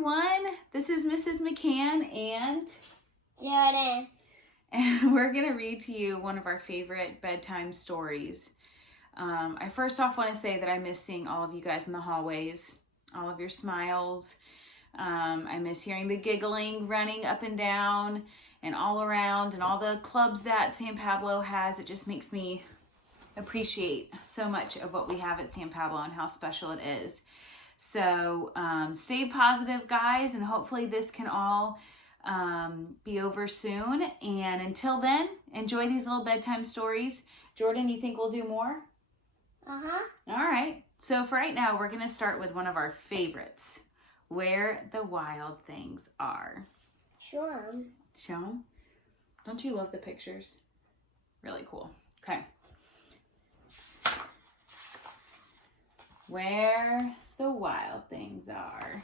everyone. This is Mrs. McCann and Jordan. And we're going to read to you one of our favorite bedtime stories. I first off want to say that I miss seeing all of you guys in the hallways, all of your smiles. I miss hearing the giggling, running up and down and all around, and all the clubs that San Pablo has. It just makes me appreciate so much of what we have at San Pablo and how special it is. So stay positive, guys, and hopefully this can all be over soon. And until then, enjoy these little bedtime stories. Jordan, you think we'll do more? Uh-huh. All right. So for right now, we're going to start with one of our favorites, Where the Wild Things Are. Sure. Show 'em? Don't you love the pictures? Really cool. Okay. Where the Wild Things Are.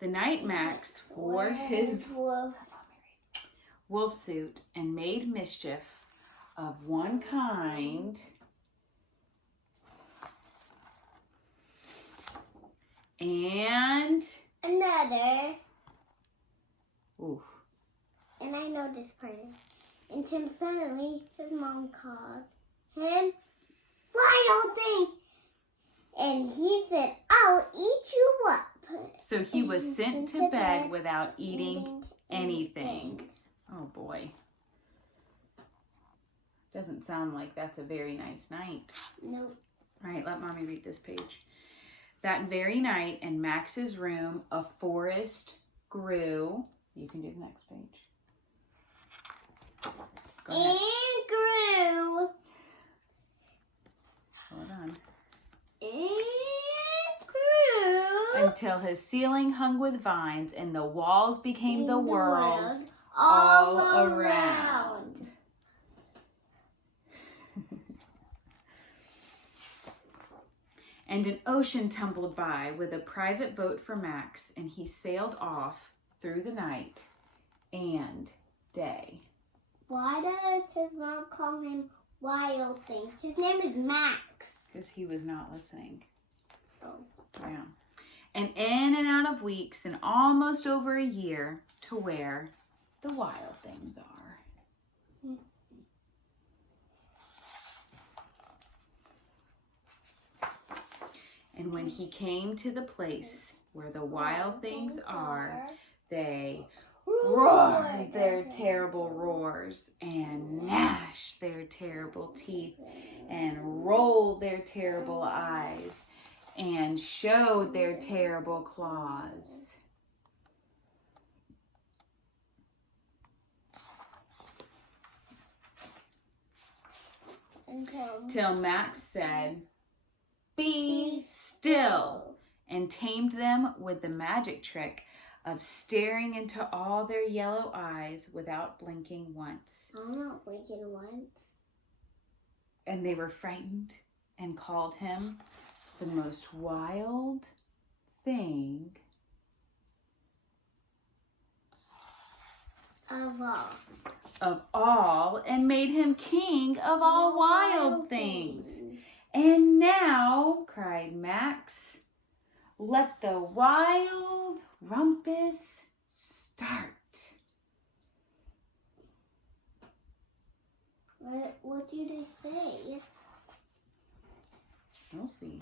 The night Max wore his wolf suit and made mischief of one kind and another. Oof. And I know this part. Until suddenly his mom called him Wild Thing. And he said, I'll eat you up. So he was sent to bed without eating anything. Oh boy. Doesn't sound like that's a very nice night. Nope. All right, let Mommy read this page. That very night in Max's room, a forest grew. You can do the next page. Go ahead. And grew. Hold on. And grew. Until his ceiling hung with vines and the walls became the world all around. And an ocean tumbled by with a private boat for Max, and he sailed off through the night and day. Why does his mom call him Wild Thing? His name is Max. Because he was not listening. Oh. Yeah. And in and out of weeks and almost over a year to where the wild things are. And when he came to the place where the wild things are, they roared their terrible roars and gnashed their terrible teeth and rolled their terrible eyes and showed their terrible claws. Till Max said, "Be still," and tamed them with the magic trick of staring into all their yellow eyes without blinking once. I'm not blinking once. And they were frightened and called him the most wild thing of all, and made him king of all wild things. And now, cried Max, let the wild rumpus start. What do they say? We'll see.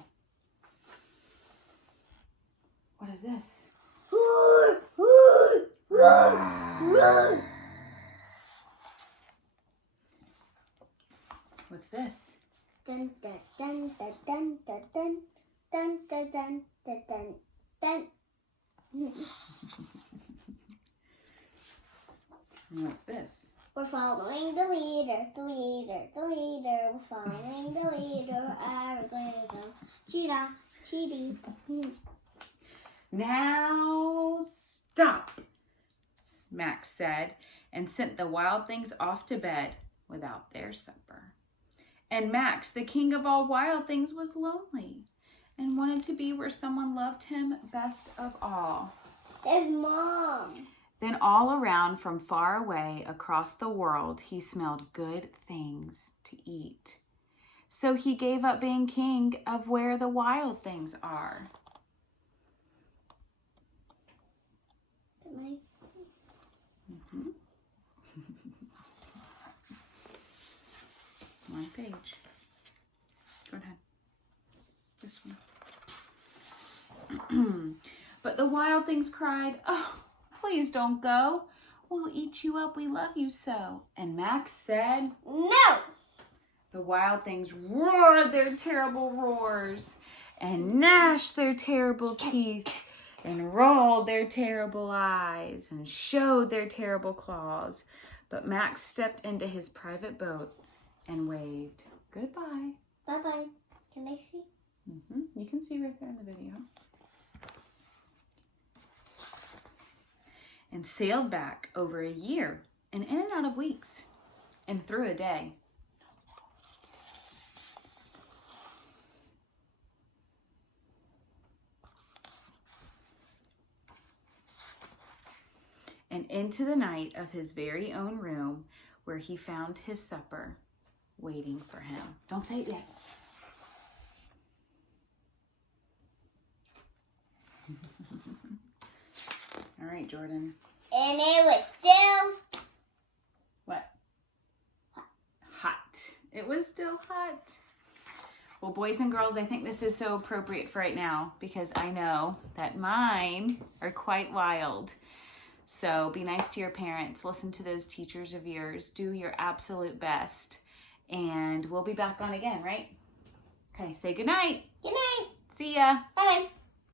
What is this? What's this? Dun dun dun dun dun dun dun dun dun dun dun dun. What's this? We're following the leader, the leader, the leader. We're following the leader. We're going to go. Cheetah, cheaty. Now stop, Max said, and sent the wild things off to bed without their supper. And Max, the king of all wild things, was lonely and wanted to be where someone loved him best of all. His mom. Then all around from far away across the world, he smelled good things to eat. So he gave up being king of where the wild things are. my... Mm-hmm. My page. Go ahead. This one. But the wild things cried, "Oh, please don't go. We'll eat you up. We love you so." And Max said, "No!" The wild things roared their terrible roars and gnashed their terrible teeth and rolled their terrible eyes and showed their terrible claws. But Max stepped into his private boat and waved goodbye. Bye-bye. Can I see? You can see right there in the video. And sailed back over a year and in and out of weeks and through a day. And into the night of his very own room where he found his supper waiting for him. Don't say it yet. All right, Jordan. And it was still... What? Hot. It was still hot. Well, boys and girls, I think this is so appropriate for right now because I know that mine are quite wild. So be nice to your parents. Listen to those teachers of yours. Do your absolute best. And we'll be back on again, right? Okay, say goodnight. Good night. See ya. Bye-bye.